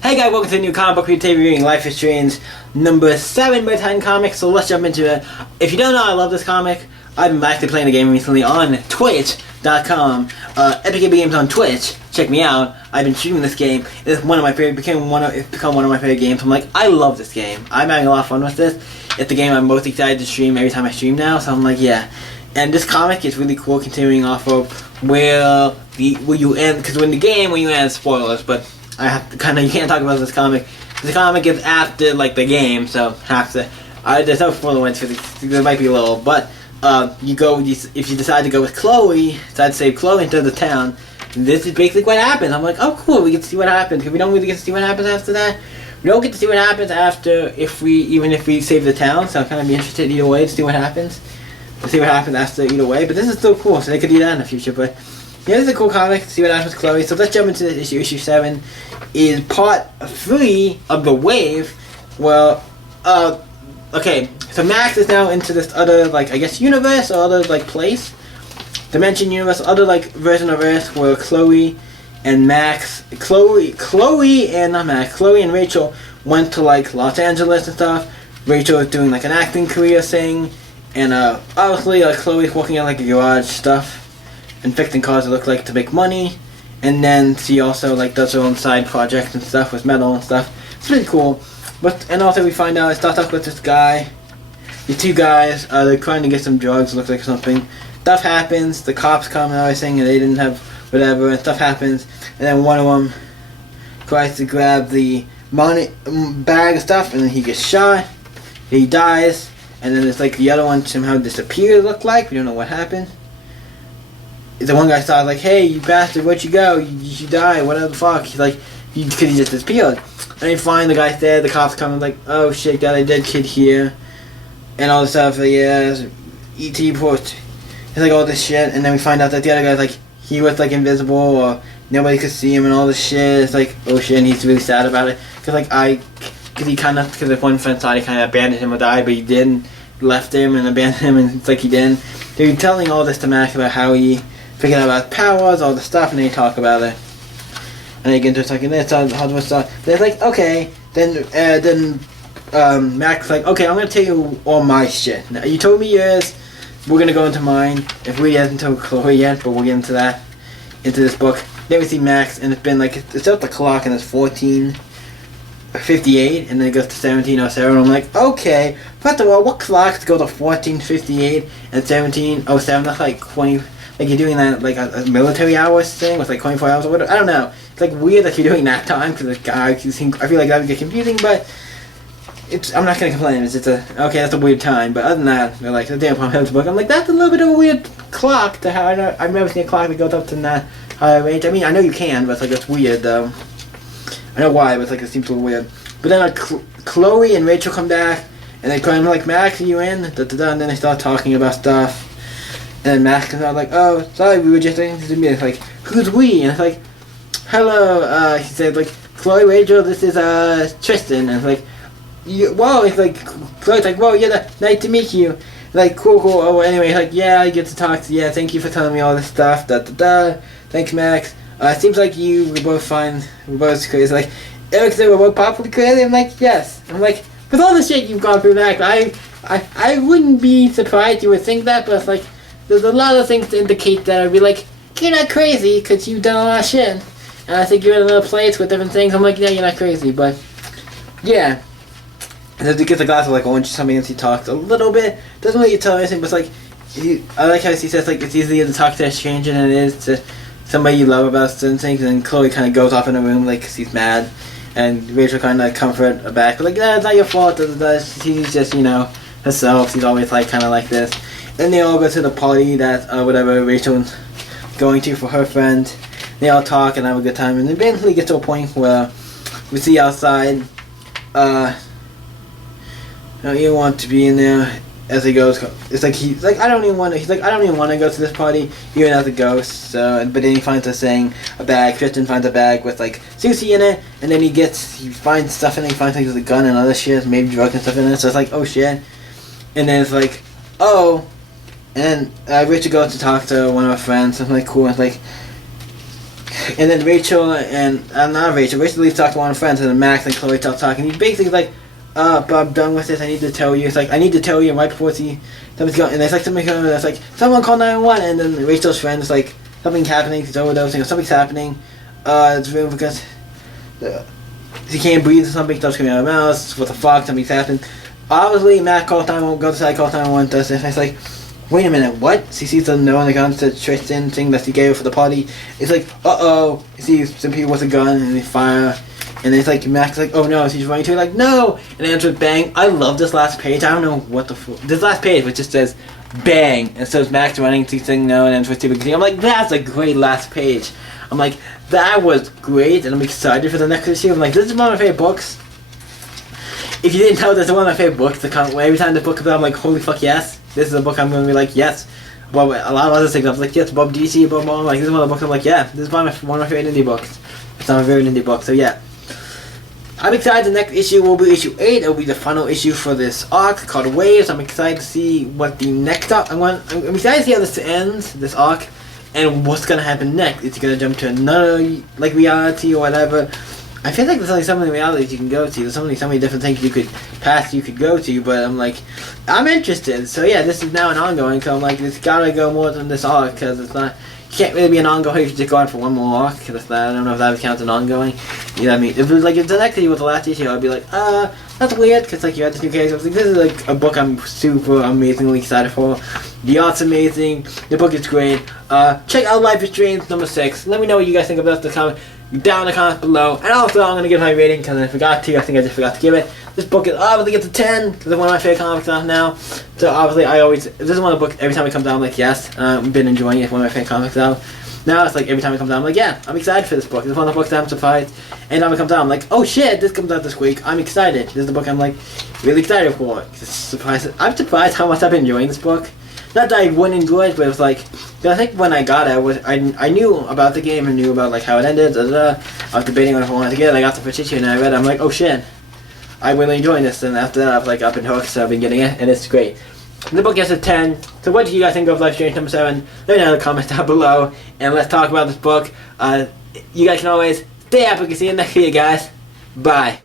Hey guys, welcome to the new comic book review. Today we're reviewing Life is Strange number 7 by Titan Comics. So let's jump into it. If you don't know, I love this comic. I've been actually playing the game recently on Twitch.com. Epic Games on Twitch. Check me out. I've been streaming this game. It's one of my favorite. It's become one of my favorite games. I'm like, I love this game. I'm having a lot of fun with this. It's the game I'm most excited to stream every time I stream now. So I'm like, yeah. And this comic is really cool, continuing off of where you end. Because when you end, spoilers, but. I have to you can't talk about this comic. The comic is after the game, so there's no spoiler ones because there might be a little, but if you decide to go with Chloe, decide to save Chloe into the town, this is basically what happens. I'm like, oh cool, we get to see what happens, because we don't really get to see what happens after that. We don't get to see what happens after even if we save the town, so I'm kind of be interested either way to see what happens. After either way, but this is still cool, so they could do that in the future, but yeah, this is a cool comic. See what happens with Chloe. So let's jump into this issue. Issue 7 is part 3 of the wave. Well, okay. So Max is now into this other, universe or other, place. Dimension universe, other, version of Earth where Chloe and Rachel went to, Los Angeles and stuff. Rachel is doing, an acting career thing. And, obviously, Chloe's working on, a garage stuff. And fixing cars that look like to make money, and then she also does her own side projects and stuff with metal and stuff. It's pretty cool. And also we find out it starts off with this guy, these two guys. They're trying to get some drugs. Looks like something. Stuff happens. The cops come and everything, and they didn't have whatever. And stuff happens. And then one of them tries to grab the money bag of stuff, and then he gets shot. He dies. And then it's the other one somehow disappears. Look like we don't know what happened. The one guy thought hey, you bastard, where'd you go? You died, whatever the fuck. He's because he just disappeared. And they find the guy there, the cops come and oh shit, got a dead kid here. And all this stuff, E.T. report. It's all this shit, and then we find out that the other guy's he was invisible, or nobody could see him and all this shit. It's oh shit, and he's really sad about it. Because because if one friend thought he kind of abandoned him or died, but he didn't. Left him and abandoned him, and it's he didn't. They're telling all this to Max about how he figured out about powers, all the stuff, and they talk about it. And they get into talking this, how much stuff. They're okay. Then Max okay, I'm gonna tell you all my shit. Now, you told me yours. We're gonna go into mine. If we haven't told Chloe yet, but we'll get into that into this book. Then we see Max, and it's been it's up the clock, and it's 14:58, and then it goes to 17:07. And I'm okay. First of all, what clocks go to 14:58 and 17:07? That's 20. You're doing that a military hours thing with 24 hours or whatever. I don't know. It's weird that you're doing that time because I feel like that would get confusing, but I'm not gonna complain. It's okay. That's a weird time, but other than that, they're the damn Pompeo's book. I'm that's a little bit of a weird clock to how I've never seen a clock that goes up to that high range. I mean, I know you can, but it's weird though. I know why, but it seems a little weird. But then Chloe and Rachel come back, and they call him Max, are you in? And then they start talking about stuff. And then Max comes out oh, sorry, we were just thinking to me. It's who's we? And it's hello, he said, Chloe, Rachel, this is, Tristan. And it's whoa, it's Chloe's whoa, yeah, nice to meet you. Cool, oh, anyway, yeah, I get to talk to you, yeah, thank you for telling me all this stuff, thanks, Max. It seems you were both fine, we're both crazy. Eric said we're both properly crazy. I'm yes. I'm with all the shit you've gone through, Max, I wouldn't be surprised you would think that, but it's there's a lot of things to indicate that I'd be you're not crazy, because you've done a lot of shit. And I think you're in another place with different things. I'm yeah, you're not crazy, but yeah. And then he gets a glass of orange or something, and he talks a little bit. Doesn't really tell anything, but I like how he says it's easier to talk to a stranger than it is to somebody you love about certain things. And Chloe kind of goes off in a room because he's mad. And Rachel kind of comfort her back. But it's not your fault. She's just, herself. She's always kind of this. Then they all go to the party that, whatever, Rachel's going to for her friend. They all talk and have a good time. And eventually get to a point where we see outside, you want to be in there as he goes. It's he's I don't even want to, I don't even want to go to this party, even as a ghost. So, but then he finds a bag. Tristan finds a bag with sushi in it. And then he finds stuff in it. He finds with a gun and other shit, maybe drugs and stuff in it. So it's oh shit. And then it's oh. And Richard goes to talk to one of our friends. I'm cool. It's And then Rachel and not Rachel. Rachel leaves to talk to one of her friends, and then Max and Chloe start talking. He's basically like, "But I'm done with this. I need to tell you." It's like, "I need to tell you right before something's going." And there's like something going on. That's like, "Someone call 911." And then Rachel's friend is like, "Something's happening. She's overdosing. Or something's happening. It's real because she can't breathe or something. Stuff's coming out of her mouth. What the fuck? Something's happened." Obviously, Matt calls 911. Goes inside, calls 911. Does this. And it's like, wait a minute, what? She sees them no the guns to Tristan thing that she gave her for the party. It's like, uh-oh. He sees some people with a gun and they fire. And it's like, Max is like, oh no, she's running to it, like, no! And it ends with bang. I love this last page. I don't know what the fuck. This last page, which just says bang. And so it's Max running to saying no and ends with stupid thing. I'm like, that's a great last page. I'm like, that was great. And I'm excited for the next issue. I'm like, this is one of my favorite books. If you didn't know, this is one of my favorite books. Every time the book comes out, I'm like, holy fuck, yes. This is a book I'm going to be like, yes. But a lot of other things, I was like, yes, Bob DC, Bob Mom. Like, this is one of the books I'm like, yeah, this is one of my favorite indie books. It's not a very indie book, so yeah. I'm excited. The next issue will be issue 8. It will be the final issue for this arc called Waves. I'm excited to see what the next arc. I'm excited to see how this ends, this arc, and what's going to happen next. Is it going to jump to another, like, reality or whatever? I feel like there's only so many realities you can go to. There's so many different things you could go to, but I'm like, I'm interested. So yeah, this is now an ongoing, so I'm like, it's gotta go more than this arc, because it's not, you can't really be an ongoing if you just go on for one more arc, because I don't know if that would count as an ongoing. You know what I mean? If it was like, if the next issue was the last issue, I'd be like, that's weird, because like, you had this new case. I was like, this is like a book I'm super amazingly excited for. The art's amazing, the book is great. Check out Life is Strange number 6. Let me know what you guys think about the comment down in the comments below. And also, I'm going to give my rating because I forgot to. I think I just forgot to give it. This book is obviously gets a 10 because it's one of my favorite comics now. So obviously, this is one of the books, every time it comes out, I'm like, yes, I've been enjoying it. It's one of my favorite comics now. Now it's like every time it comes out, I'm like, yeah, I'm excited for this book. It's one of the books that I'm surprised. And time it comes out, I'm like, oh shit, this comes out this week. I'm excited. This is the book I'm like really excited for. I'm surprised how much I've been enjoying this book. Not that I wouldn't enjoy it, but it was like, I think when I got it, I knew about the game and knew about like how it ended. I was debating on if I wanted to get it. I got the first issue and I read it. I'm like, oh shit, I'm really enjoying this. And after that, I was like, I've been hooked, so I've been getting it, and it's great. The book gets a 10. So what do you guys think of Life Strange number 7? Let me know in the comments down below, and let's talk about this book. You guys can always stay happy. We can see you next video, guys. Bye.